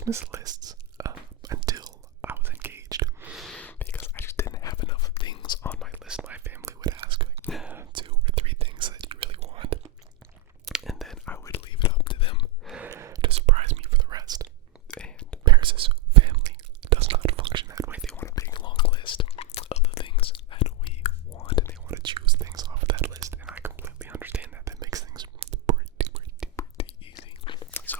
Christmas lists until I was engaged, because I just didn't have enough things on my list. My family would ask like 2 or 3 things that you really want, and then I would leave it up to them to surprise me for the rest. And Paris's family does not function that way. They want a big long list of the things that we want, and they want to choose things off of that list, and I completely understand that. That makes things pretty easy. So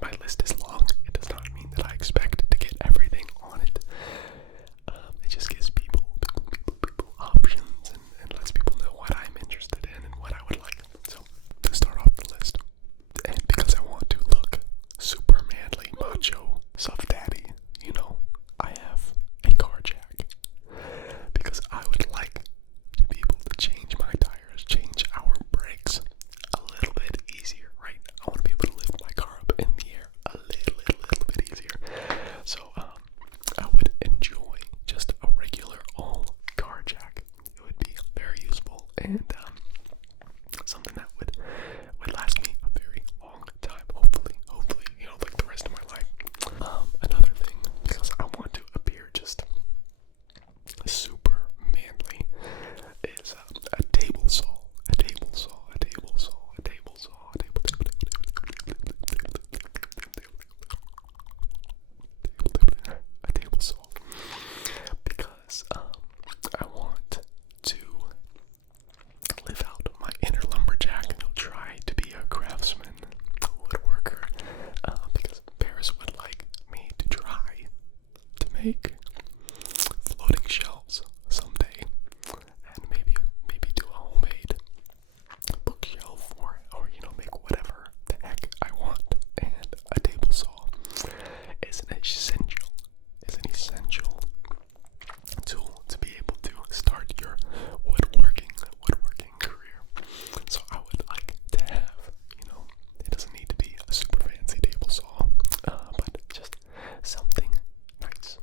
my list is long. It does not mean that I expect to get everything on it. It just gives people options, and lets people know what I'm interested in and what I would like. So to start off the list, and because I want to look super manly, macho, suff daddy, I have a car jack, because I would like to be able to change my tires, change our brakes a little bit easier, right? I want to be able to lift my car up in the air a little bit easier. So I would enjoy just a regular old car jack. It would be very useful, and something that would last me a very long time, hopefully, like the rest of my life. Another thing, because I want to appear just super manly, is a table saw. A table saw. Because I want to live out my inner lumberjack, and I'll try to be a craftsman, woodworker, because Paris would like me to try to make floating shelves someday, and maybe do a homemade bookshelf, or make whatever the heck I want. And a table saw is an essential tool to be able to start your woodworking career. So I would like to have, it doesn't need to be a super fancy table saw, but just something nice.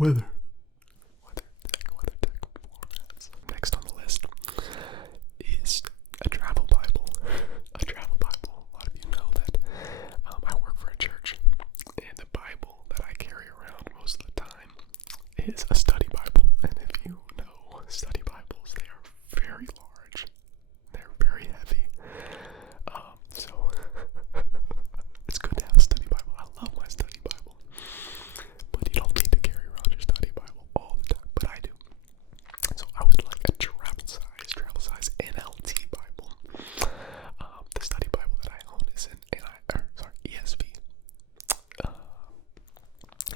weather tech formats. Next on the list is a travel Bible. A travel Bible. A lot of you know that I work for a church, and the Bible that I carry around most of the time is a study Bible. And if you know study Bibles, they are very large. They're very heavy. So it's good to have a study Bible. I love my study Bible. But you don't need to carry around your study Bible all the time. But I do. So I would like a travel size NLT Bible. The study Bible that I own is an ESV,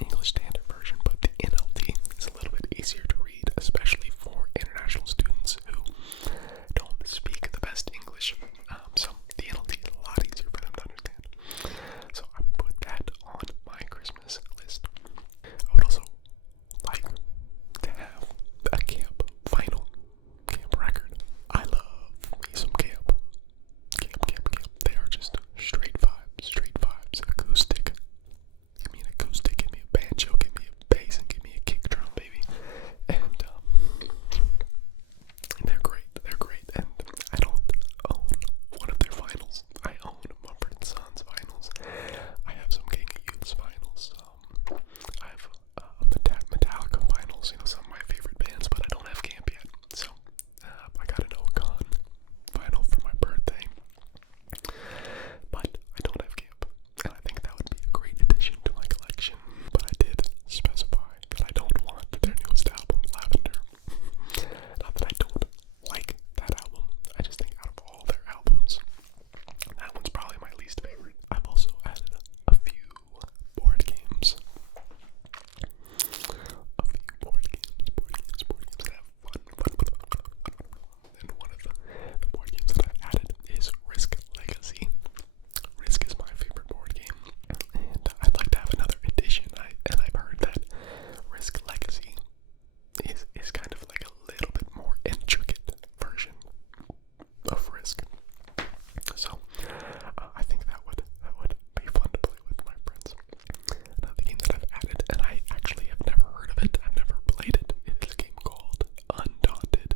English Standard Version, but the NLT is a little bit easier to read, especially for international students who don't speak the best English. So the NLT is a lot easier for them to understand. So I put that on my Christmas list. I would also like to have a camp record. I love me some camp. They are just straight vibes, acoustic. Give me an acoustic, give me a banjo, give me a bass, and give me a kick drum, baby. And they're great. And I don't own one of their vinyls. I own Mumford & Sons vinyls. I have some King of Youth's vinyls. I have Metallica vinyls, some of my favorite bands, but I don't have camp yet. So I got a Noah Kahn vinyl for my birthday. But I don't have camp, and I think that would be a great addition to my collection. But I did specify that I don't want their newest album, Lavender. Not that I don't like that album, I just think out of all their albums, that one's probably my least favorite. I've also added a few board games. That have fun. And one of the board games that I've added is Risk Legacy. Risk is my favorite board game, and I'd like to have another edition. I've heard that Risk Legacy is kind of like a little bit more intricate version of Risk. So I think that would be fun to play with my friends. Another game that I've added, and I actually have never heard of it, I've never played it, is a game called Undaunted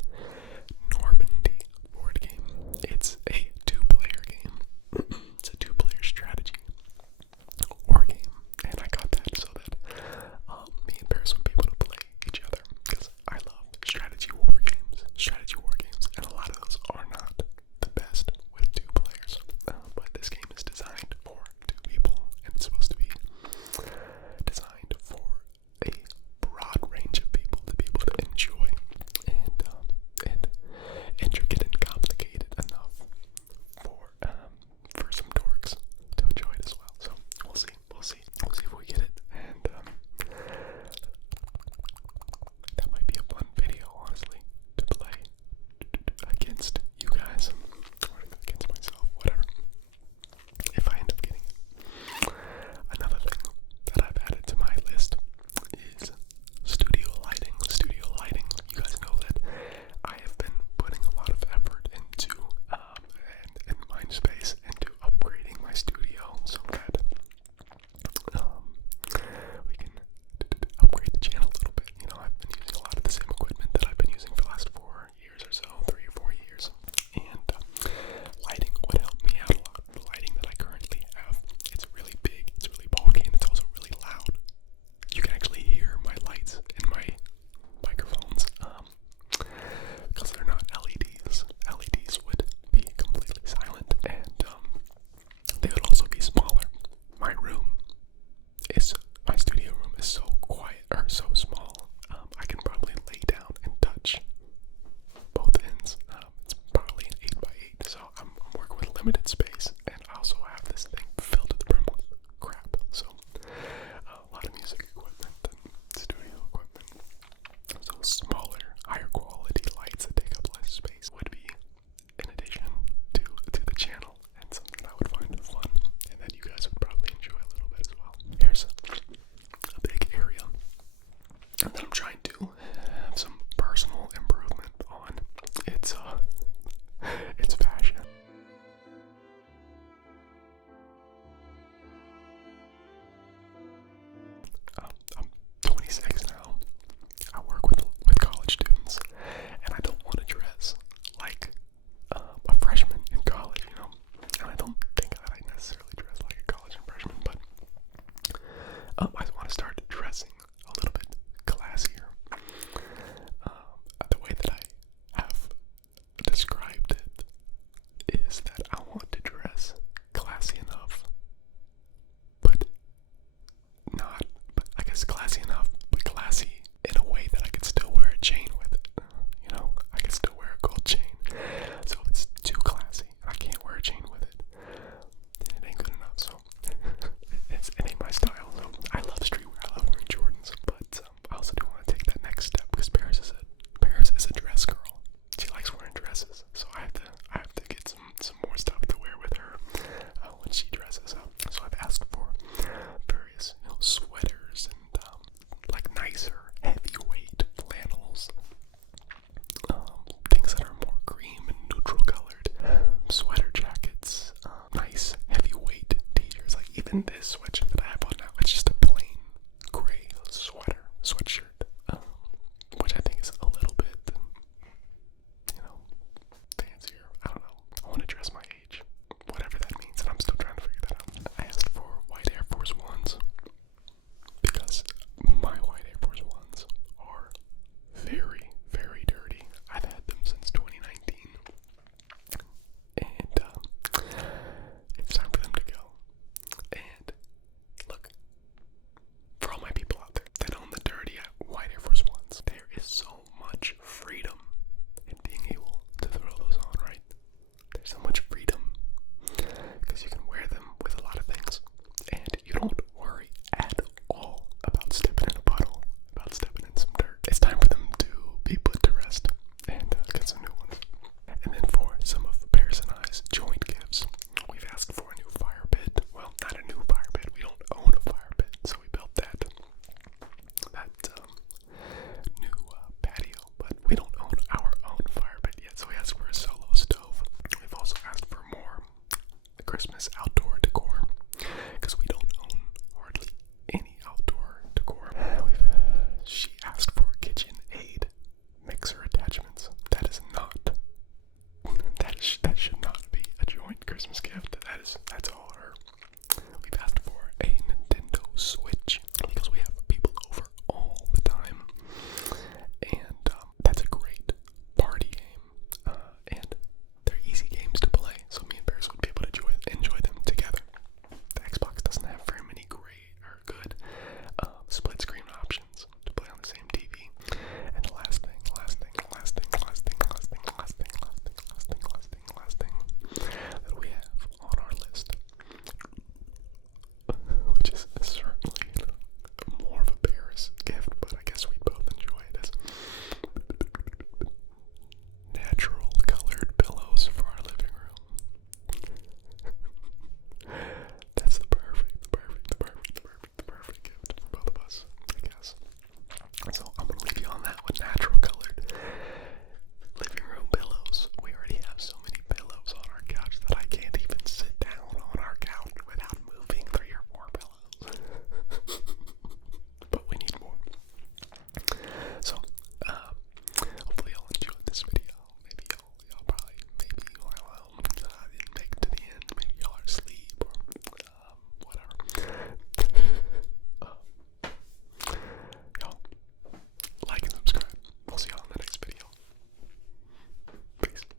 Normandy board game. It's a 2-player game. It's a 2-player strategy war game, and I got that so that me and Paris would be able to play each other, because I love strategy war games, and a lot of those are not the best with 2 players. But this game is designed for 2 people, and it's supposed to be designed for a broad range of people to be able to enjoy, and intricate and complicated enough for some dorks to enjoy it as well. So we'll see if we get it, and that might be a fun video, honestly, to play against you guys, or against myself, whatever, if I end up getting it. Another thing that I've added to my list is studio lighting. You guys know that I have been putting a lot of effort into and mind space into upgrading my studio so that we can upgrade the channel a little bit. I've been using a lot of the same equipment that I've been using for the last 4 years or so, 3 or 4 years, and lighting would help me out a lot. The lighting that I currently have, it's really big, it's really bulky, and it's also really loud. You can actually hear my lights in my microphones, because they're not LEDs. LEDs would be completely silent, and they would also be smaller. My studio room is so quiet, or so small, I can probably lay down and touch both ends. It's probably an 8x8, so I'm working with limited space, and I also have this thing filled to the brim with crap. So a lot of music equipment and studio equipment. So smaller, higher quality lights that take up less space would be an addition to the channel, and something I would find fun, and that you guys would probably enjoy a little bit as well. Here's a big area that I'm trying to have some personal improvement on. It's fashion. been this way